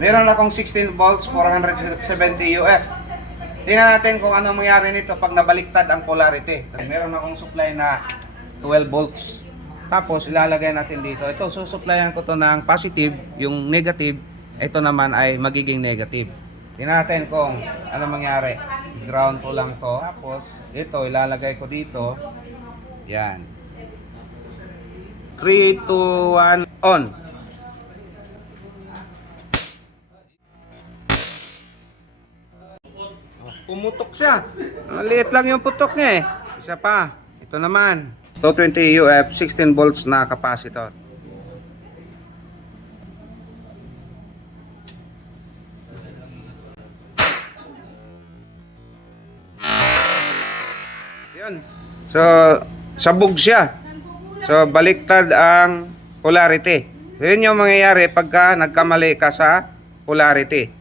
Meron akong 16 volts, 470 UF. Tingnan natin kung ano mangyari nito pag nabaliktad ang polarity. Meron akong supply na 12 volts. Tapos ilalagay natin dito. Ito, susuplayan ko to ng positive, yung negative. Ito naman ay magiging negative. Tingnan natin kung ano mangyari. Ground ko lang to. Tapos ito, ilalagay ko dito. Yan. 3, 2, 1, on. Pumutok siya. Maliit lang yung putok niya eh. Isa pa. Ito naman. 220 UF, 16 volts na capacitor. Yun. So, sabog siya. So, baliktad ang polarity. So, yun yung mangyayari pagka nagkamali ka sa polarity.